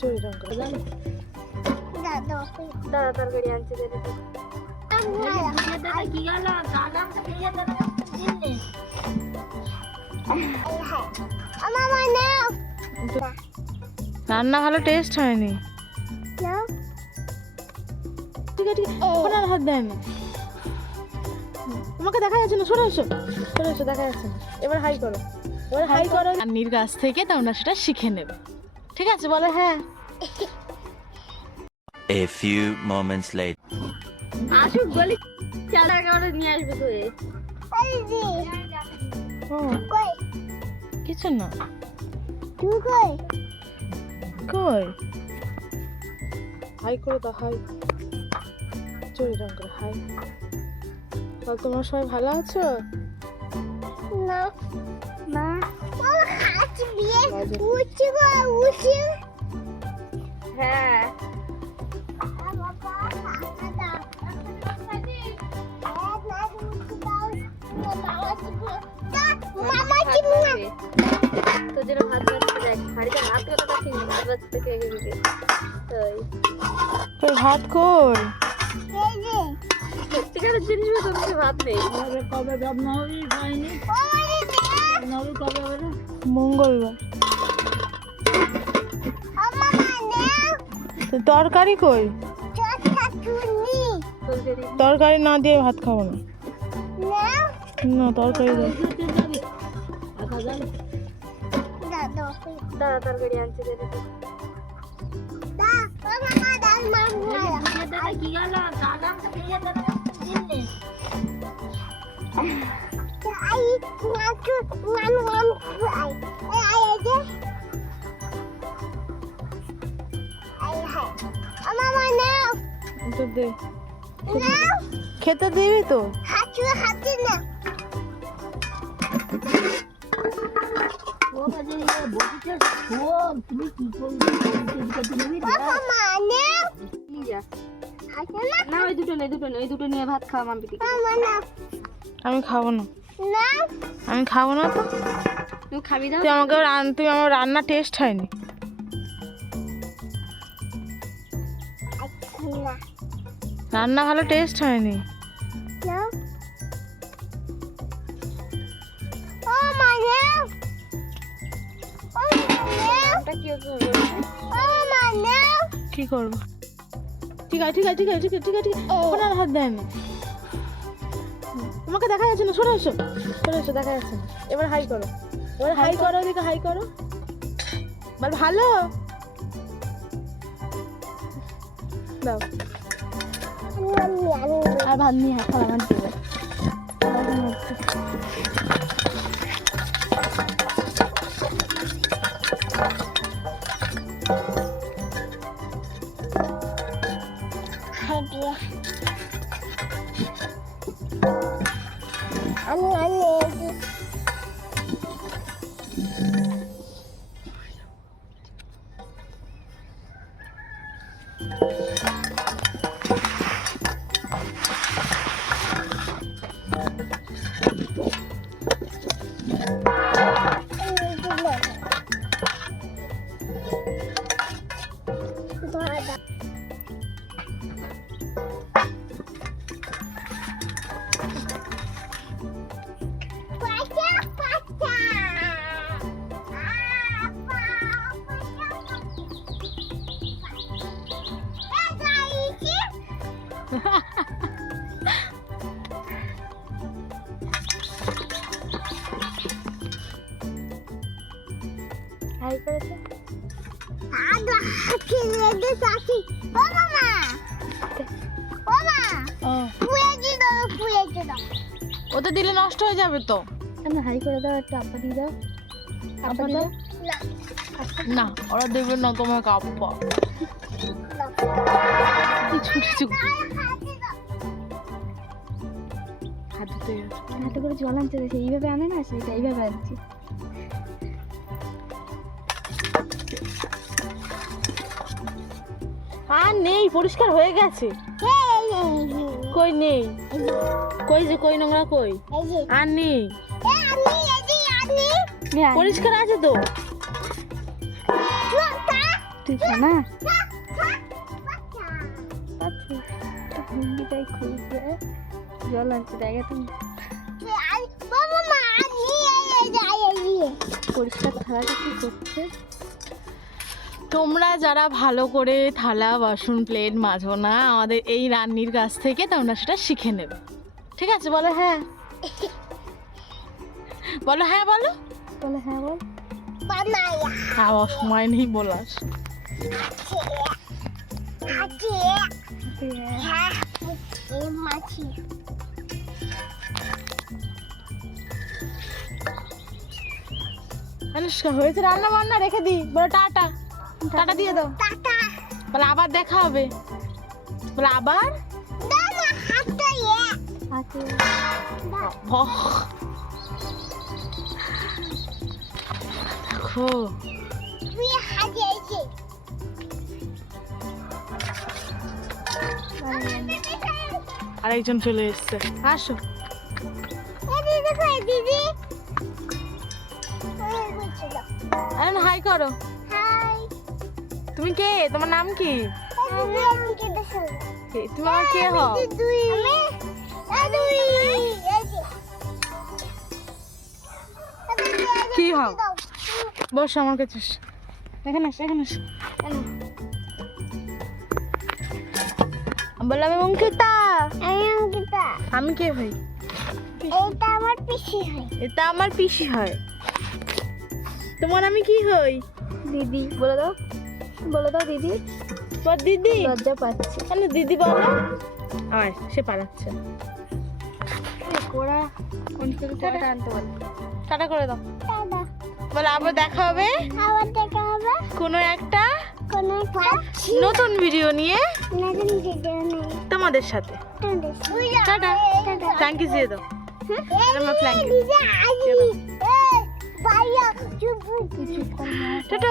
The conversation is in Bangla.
চুরি রং করে দাদা তরকারি আনছে দেবে তো রান্না ভালো টেস্ট হয়নি। ঠিক আছে ওখানে আর হাত দেয় না, তোমাকে দেখা যাচ্ছে না, সরে এসো সরে এসো, দেখা যাচ্ছে না। এবার হাই করো, এবার হাই করো। রান্নির কাছ থেকে তোমরা সেটা শিখে নেবে, ঠিক আছে? বলে হ্যাঁ। A few moments later. আসুক গলি চালা করে নিয়ে আসবে তো কিছু না। কই হাই করে দাও, হাই চুরি রং করে হাই। তাহলে তোমরা সবাই ভালো আছো? না না হ্যাঁ তো যেন ভাত বাঁচতে দেখ, হাড়িতে ভাত কথা ঠিক না, ভাত বাঁচতে কে দিতে তোর ভাত কই? সত্যিকারের জিনিস তো ভাত নেই। কবে মঙ্গলবার। তরকারি কই? তরকারি না দিয়ে ভাত খাবো না। না তরকারি দাদা তরকারি আনছে দেবে তো খেতে দিবি তো? না ওই দুটো নেই, দুটো নেই, ওই দুটো নিয়ে ভাত খাওয়া মাম্পি। আমি খাবো না, আমি খাবো না। তো তুই খাবি না? তুই আমার রান্না টেস্ট হয়নি। রান্না ভালো টেস্ট হয়নি। কি করবো? ঠিক আছে ঠিক আছে ঠিক আছে ঠিক আছে ঠিক আছে ওখানে আর হাত দেয় না, তোমাকে দেখা যাচ্ছে না, সরে এসো সরে এসো, দেখা যাচ্ছে না। এবার হাই করো, এবার হাই করো, ওদিকে হাই করো। বল ভালো দাও। আর ভাত নিয়ে হাত খাওয়া আমার দেবে। হাই করেছে ওতে দিলে নষ্ট হয়ে যাবে তো। হাই করে দাও, একটা আপা দিয়ে দাও, আপা দাও। না ওরা দেবে না তোমাকে আপা। হাতে করে জল আনতে এইভাবে আনে না, সেটা এইভাবে আনছি। আর নেই, পরিষ্কার হয়ে গেছে। কই নেই, কই যে কই নোংরা কই? আর নেই, পরিষ্কার আছে তো। তুই না ভঙ্গিটাই খুঁজছে জল আনতে দেখে তুমি পরিষ্কার থালাটা কি করছে। তোমরা যারা ভালো করে থালা বাসন প্লেট মাজো না আমাদের এই রান্নির কাছ থেকে তোমরা সেটা শিখে নেবে, ঠিক আছে? বলো হ্যাঁ, বলো হ্যাঁ, বলো বলো হ্যাঁ, বল খাওয়া সময় নেই বলাস। অনুষ্কা হয়েছে রান্না বান্না, রেখে দিই, বলো টাটা, টাটা দিয়ে দাও, বলে আবার দেখা হবে, বলে আবার দেখো আরেকজন চলে এসছে, আসো হাই করো। তুমি কে? তোমার নাম কি? তুমি আমার কে হও? কি হও? বসো আমার কাছে, এখানে আসো, এখানে আসো। বললাম আমি অঙ্কিতা। আমি কে হই? এটা আমার পিসি হয়। এটা আমার পিসি হয়। তোমার আমি কি হই? দিদি। বলে দাও, বলে দাও দিদি। তোর দিদি? লজ্জা পাচ্ছে কেন দিদি বলো? আয় সে পালাচ্ছে। কোড়া কোন থেকে টাটা আনতে বলে, টাটা করে দাও। টাটা। বলে আবার দেখা হবে, আবার দেখা হবে কোনো একটা নতুন ভিডিও নিয়ে ভিডিও নিয়ে তোমাদের সাথে। টাটা, থ্যাংক ইউ দিয়ে দাও। আমার ফ্ল্যাঙ্ক টাটা।